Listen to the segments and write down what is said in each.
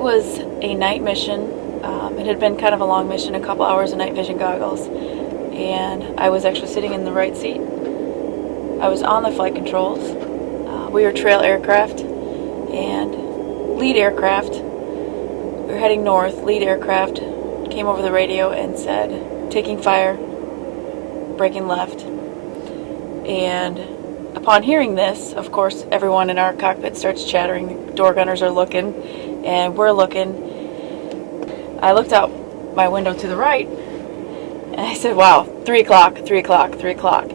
It was a night mission. It had been kind of a long mission, a couple hours of night vision goggles, and I was actually sitting in the right seat. I was on the flight controls. We were trail aircraft, and lead aircraft, we were heading north. Lead aircraft came over the radio and said, taking fire, braking left. And upon hearing this, of course, everyone in our cockpit starts chattering. The door gunners are looking, and we're looking. I looked out my window to the right, and I said, wow, 3 o'clock, 3 o'clock, 3 o'clock.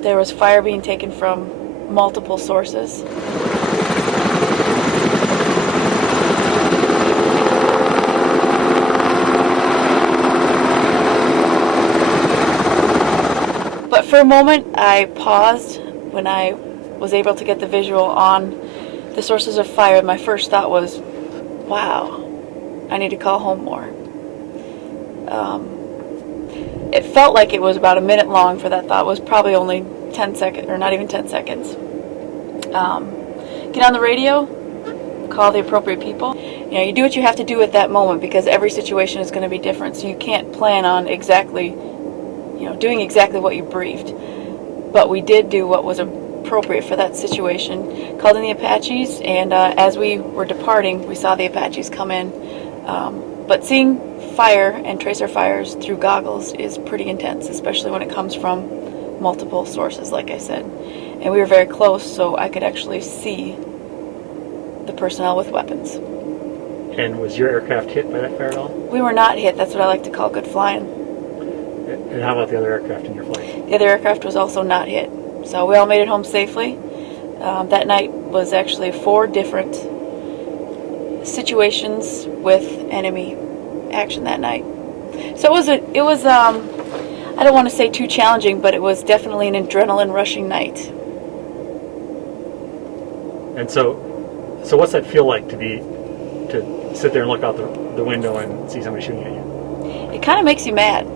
There was fire being taken from multiple sources. But for a moment, I paused when I was able to get the visual on the sources of fire. My first thought was, wow, I need to call home more. It felt like it was about a minute long for that thought. It was probably only 10 seconds, or not even 10 seconds. Get on the radio, call the appropriate people. You know, you do what you have to do at that moment because every situation is going to be different. So you can't plan on exactly, doing exactly what you briefed. But we did do what was appropriate for that situation. Called in the Apaches, and as we were departing, we saw the Apaches come in. But seeing fire and tracer fires through goggles is pretty intense, especially when it comes from multiple sources, like I said. And we were very close, so I could actually see the personnel with weapons. And was your aircraft hit by that fire at all? We were not hit. That's what I like to call good flying. And how about the other aircraft in your flight? The other aircraft was also not hit. So we all made it home safely. That night was actually 4 different situations with enemy action that night. So it was I don't want to say too challenging, but it was definitely an adrenaline rushing night. And so what's that feel like to sit there and look out the window and see somebody shooting at you? It kind of makes you mad.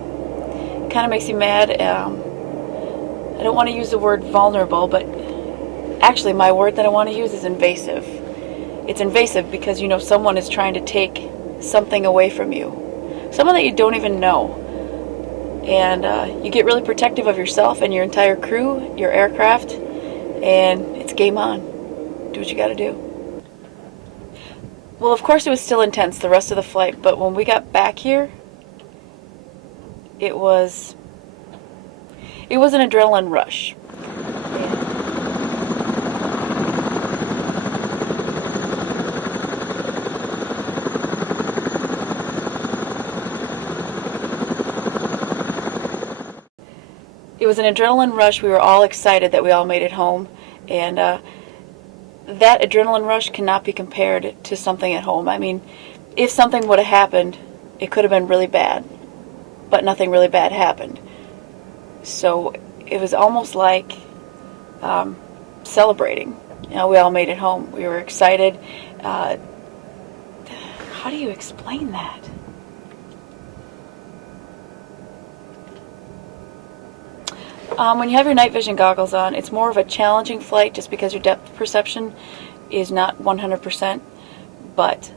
I don't want to use the word vulnerable, but actually my word that I want to use is invasive. It's invasive because someone is trying to take something away from you, someone that you don't even know. And you get really protective of yourself and your entire crew, your aircraft, and it's game on. Do what you got to do. Well, of course it was still intense the rest of the flight, but when we got back here, it was an adrenaline rush. It was an adrenaline rush. We were all excited that we all made it home, and that adrenaline rush cannot be compared to something at home. I mean, if something would have happened, it could have been really bad, but nothing really bad happened. So it was almost like celebrating. We all made it home. We were excited. How do you explain that? When you have your night vision goggles on, it's more of a challenging flight just because your depth perception is not 100%, but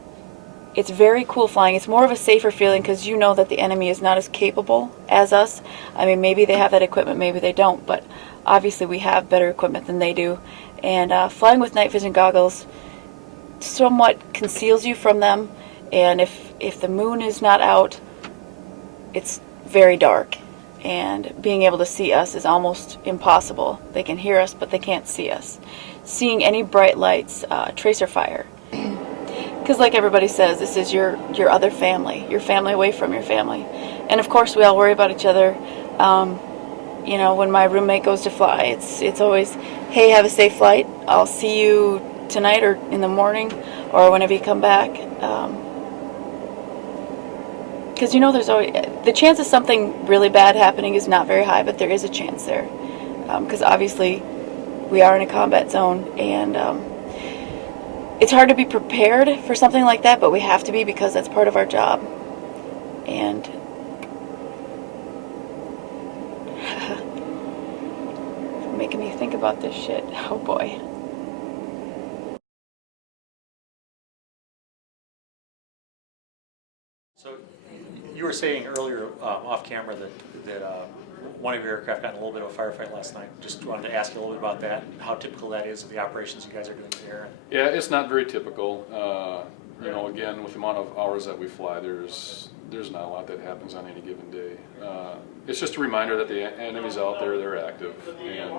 it's very cool flying. It's more of a safer feeling because you know that the enemy is not as capable as us. I mean, maybe they have that equipment, maybe they don't, but obviously we have better equipment than they do. And flying with night vision goggles somewhat conceals you from them, and if the moon is not out, it's very dark. And being able to see us is almost impossible. They can hear us, but they can't see us. Seeing any bright lights, tracer fire. Because like everybody says, this is your other family, your family away from your family. And of course we all worry about each other. When my roommate goes to fly, it's always, hey, have a safe flight. I'll see you tonight or in the morning or whenever you come back. Because there's always the chance of something really bad happening is not very high, but there is a chance there. Because obviously we are in a combat zone, and it's hard to be prepared for something like that, but we have to be because that's part of our job. And making me think about this shit. Oh boy. So you were saying earlier off camera that one of your aircraft got in a little bit of a firefight last night. Just wanted to ask you a little bit about that, how typical that is of the operations you guys are doing in the air. Yeah, it's not very typical. You know, again, with the amount of hours that we fly, there's not a lot that happens on any given day. It's just a reminder that the enemy's out there, they're active, and